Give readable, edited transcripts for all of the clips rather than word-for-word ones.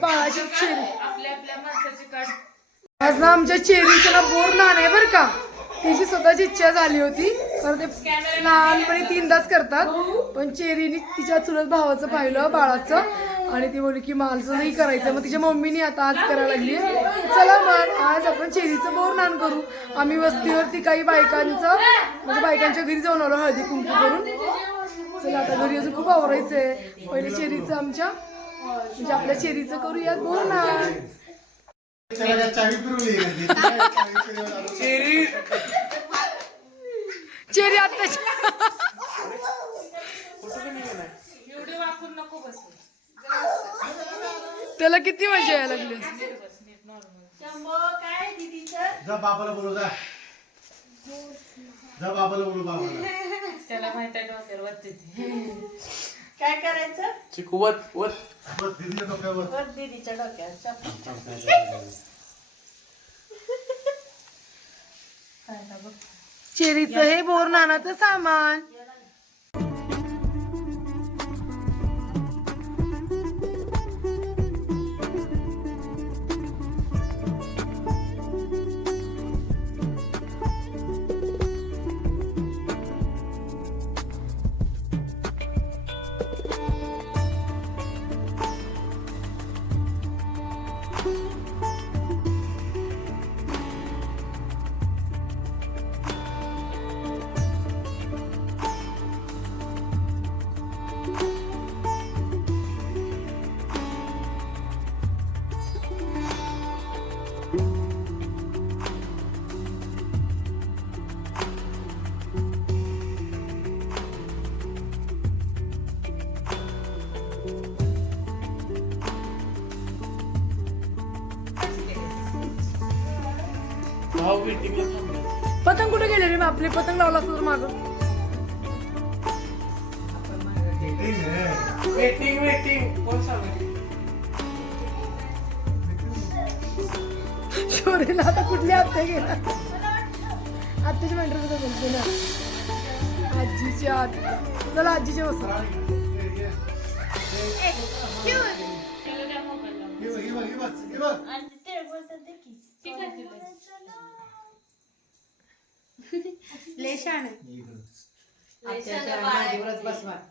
बाळाची चेरी आज ना आमच्या चेरीचं ना बोर नाण आहे बरं का. तिची स्वतःची इच्छा झाली होती कारण ते लहानपणी 3दाच करतात. पण चेरीने तिच्या चुलत भावाचं पाहिलं बाळाचं आणि ती बोलली की माझं नाही करायचं. मग तिच्या मम्मीने आता आज करायला लागली. चला मग आज आपण चेरीचं बोर नाण करू. आम्ही वस्तीवरती काही बायकांचं म्हणजे बायकांच्या घरी जाऊन आलो हळदी कुंकू करून. चला आता घरी अजून खूप आवरायचंय. पहिले चेरीचं आमच्या म्हणजे आपल्या चेरीचं करूयात बोर नाण. चेरी आत्ताची त्याला किती मजा यायला लागली. बाबाला बोलू जा बाबाला बोलू बाबाला. त्याला माहित आहे डोक्यावर काय करायचं चिकू वत वत दीदीच्या डोक्यावर दीदीच्या डोक्यावर चेरीचं हे बोर नानाचं सामान. पतंग कुठे गेले रे आपले पतंग लावला असतो माग. वेटिंग वेटिंग कोण सांगेल शोरेला आता कुठली आत्या गेला. आत्याची मेंटर सुद्धा बोलते ना आजीची आत्या. चला आजीच्या बसा.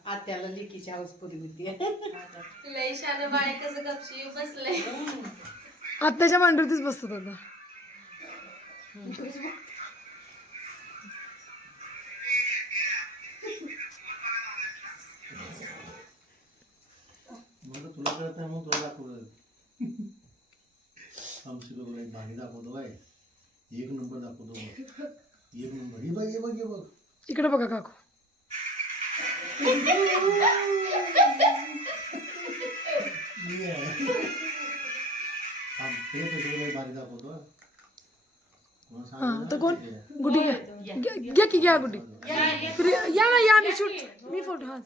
आत्याला लिकीची हाऊस पुरी होती. आत्याच्या मांडीवरतीच बसतो आता. तुला कळत नाही मग तुला दाखवलं. एक भारी दाखवतो बाय. 1 नंबर दाखवतो. 1 नंबर. हे बघ हे बघ हे बघ इकडे बघा काकू. भारी दाखवतो. हा तर कोण गुडी घ्या की घ्या गुडी. या ना या मी शूट मी फोटो. हा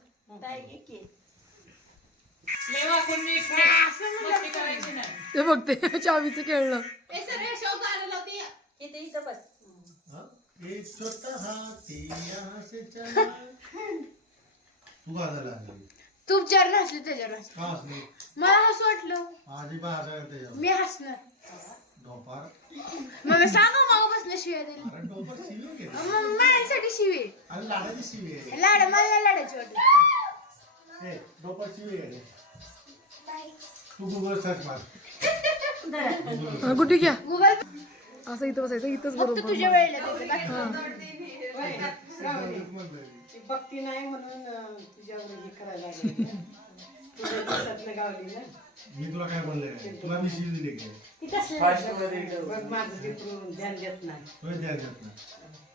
ते बघते चावीचं खेळलं. तू चरण हसली त्याच्यावर मला हसू वाटलं. मी हसणार मग सांगा मग बसलं शिव्या दिली माझ्यासाठी शिवे लाड मला लाडाची वाटली. गुडी घ्या. गुगल असं इथं बसायचं इथंच फक्त बरोबर. तुझ्या वेळेला भक्ती नाही म्हणून तुझ्यावर हे करायला लागले. तुझ्या दिवसातनं गावली ना. मी तुला काय बोलले तुला मी शिवी दिली काय. बघ माझं तिकडून ध्यान देत नाही. ध्यान देत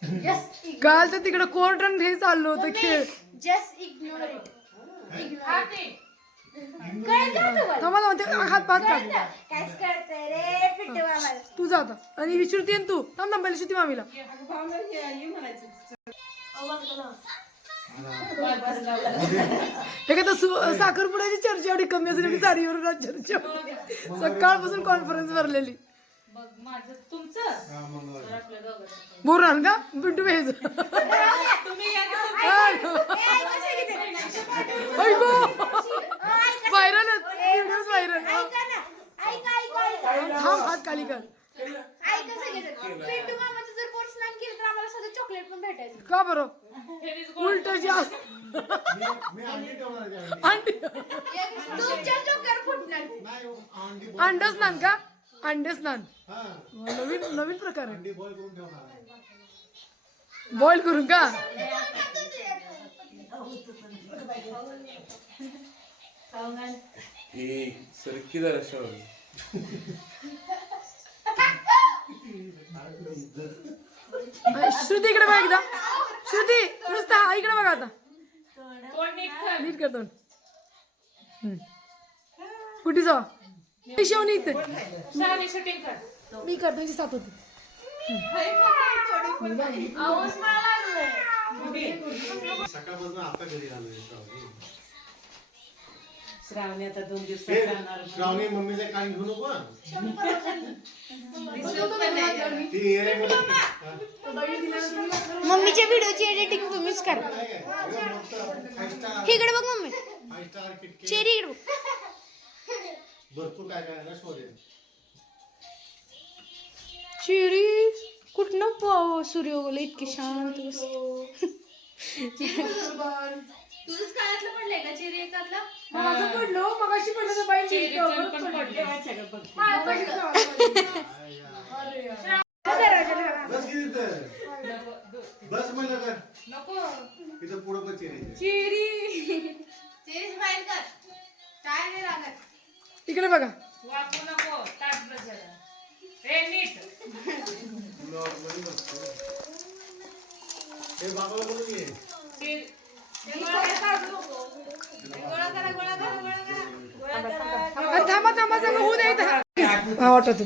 नाही. काल तर तिकडे कोर्ट रन हे चाललं होतं खेळ. Just ignore it. थांबा म्हणते हात पात काढ. काहीच कळतंय रे पिट्टू आम्हाला. तू जा आता आणि विचारते तू थांब थांबायला श्रुती मामीला. हे काय साखरपुड्याची चर्चा एवढी कमी असेल एवढी सारीवर चर्चा. सकाळपासून कॉन्फरन्स भरलेली. मग माझं तुमचं तर आपल्या दोघांचं. बोर आण का पिंटू भेज तुम्ही या की व्हायरल व्हिडिओ व्हायरल ऐका थांब हात खाली कर सगळेजण पिंटू मामाचं जर पोट स्नान केलं तर आम्हाला सगळं चॉकलेट पण भेटायचं. का बरं फेरीज उलट जास्त मी अंडी ठेवणार आहे अंडी तुमच्या डोक्यावर फुटणार. नाही अंडी अंड स्नान का अंडे स्नान हा नवीन नवीन प्रकार आहे अंडी बॉईल करून ठेवणार आहे बॉईल करून का सरकी जरा शोध श्रुती इकडे बघ एकदा श्रुती नुसता इकडे बघा आता कोण नीट कर. नीट करतो कुठे जावा शिवणी इथे शहाणी शूटिंग कर. मी करण्याची साथ होती आवाज मला लागलोय. सकाळपासून आता घरी आलोय श्रावणी आता 2 दिवस हे, जाणार. श्रावणी मम्मीचे कान घेऊ नको हं. दिसत पण नाही. ती एरियामध्ये हा. मम्मीच्या व्हिडिओची एडिटिंग तुम्हीच करा. काय काय? एवढं मोठं five star- इकडे बघ mummy five star KitKat. Cherry इकडे बघ. भरपूर काय काय आहे ना शोध आहे. चेरी कुठनं सूर्य उगवलं इतकी शांत तुझंच कानातलं पडलंय का चेरी एकातला. माझं पडलो मगाशी पडलं तर बाई चेरीचं पण पडलं. सगळं बघ. बस किती तर बस म्हणलं तर नको तिथं पुढं पण चिरायचं. चेरीच बाहेर कर काय नाही लागत. इकडे बघा वाकू नको ताट बस जरा. ए नीट नॉर्मली बसतो. हे बाबाला बोलून घे. चेरी अरे थांबा थांबा सगळं होऊ दे इथं. हा वाटत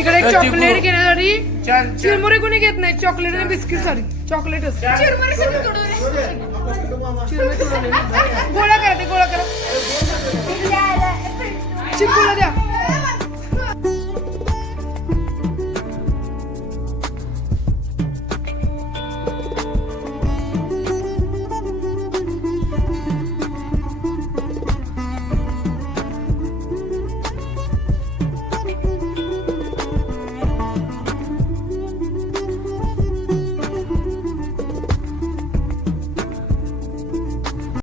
इकडे एक चॉकलेट घेण्यासाठी छान चिरमुरे कोणी घेत नाही, चॉकलेट आणि बिस्किट साठी चॉकलेटच चिरमुरे सगळे तोडून चिरमुरे थोडं गोळा करा, ते गोळा करा, चिंकूला द्या.